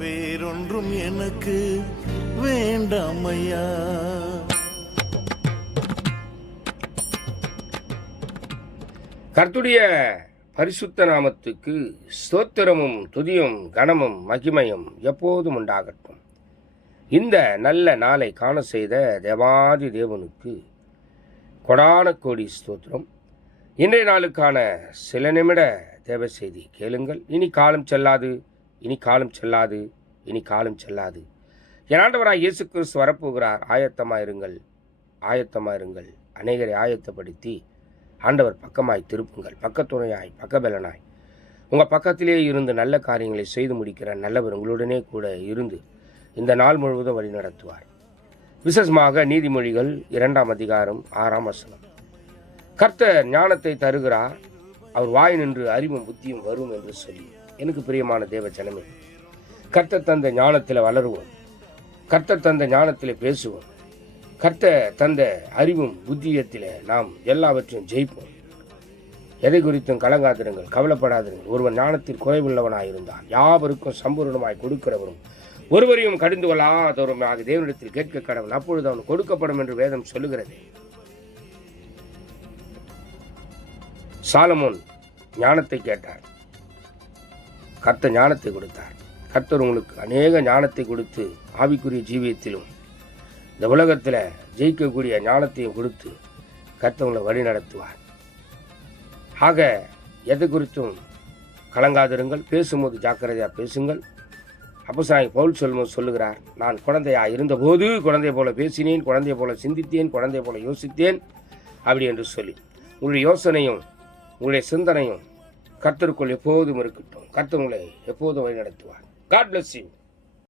வேறொன்றும் எனக்கு வேண்டாம் ஐயா. கர்த்தருடைய பரிசுத்த நாமத்துக்கு ஸ்தோத்திரமும் துதியும் கனமும் மகிமையும் எப்போதும் உண்டாகட்டும். இந்த நல்ல நாளை காண செய்த தேவாதி தேவனுக்கு கொடான கோடி ஸ்தோத்திரம். இன்றைய நாளுக்கான சில நிமிட தேவ செய்தி கேளுங்கள். இனி காலம் செல்லாது, இனி காலம் செல்லாது, இனி காலம் செல்லாது. என் ஆண்டவராய் இயேசு கிறிஸ்து வரப்போகிறார். ஆயத்தமாயிருங்கள், ஆயத்தமாயிருங்கள். அநேகரை ஆயத்தப்படுத்தி ஆண்டவர் பக்கமாய் திருப்புங்கள். பக்கத்துணையாய், பக்கபலனாய் உங்கள் பக்கத்திலே இருந்து நல்ல காரியங்களை செய்து முடிக்கிற நல்லவர் உங்களுடனே கூட இருந்து இந்த நாள் முழுவதும் வழி நடத்துவார். விசேஷமாக நீதிமொழிகள் 2ஆம் அதிகாரம் 6ஆம் வசனம். கர்த்தர் ஞானத்தை தருகிறார், அவர் வாய் நின்று அறிவும் புத்தியும் வரும் என்று சொல்லி. எனக்கு பிரியமான தேவ ஜனமே, கர்த்தர் தந்த ஞானத்தில் வளருவோம், கர்த்தர் தந்த ஞானத்தில் பேசுவோம், கர்த்தர் தந்த அறிவும் புத்தியத்தில் நாம் எல்லாவற்றையும் ஜெயிப்போம். எதை குறித்தும் கலங்காதிருங்கள், கவலைப்படாதிருங்கள். ஒருவன் ஞானத்தில் குறைவுள்ளவனாயிருந்தால் யாவருக்கும் சம்பூர்ணமாய் கொடுக்கிறவரும் ஒருவரையும் கடிந்து கொள்ளாதவருமாக தேவனிடத்தில் கேட்க கடவுள், அப்பொழுது அவன் கொடுக்கப்படும் என்று வேதம் சொல்லுகிறது. சாலமோன் ஞானத்தை கேட்டார், கர்த்தர் ஞானத்தை கொடுத்தார். கர்த்தர் உங்களுக்கு அநேக ஞானத்தை கொடுத்து ஆவிக்குரிய ஜீவியத்திலும் இந்த உலகத்தில் ஜெயிக்கக்கூடிய ஞானத்தையும் கொடுத்து கர்த்தவங்களை வழி நடத்துவார். ஆக எது குறித்தும் கலங்காதிருங்கள், பேசும்போது ஜாக்கிரதையாக பேசுங்கள். அப்போஸ்தலனாகிய பவுல் சொல்லுகிறார், நான் குழந்தையா இருந்தபோது குழந்தை போல பேசினேன், குழந்தை போல சிந்தித்தேன், குழந்தை போல யோசித்தேன் அப்படி என்று சொல்லி உங்களுடைய யோசனையும் உங்களுடைய சிந்தனையும் கர்த்தருக்குள் எப்போதும் இருக்கட்டும். கர்த்தர் உங்களை எப்போதும் வழி நடத்துவார். God bless you.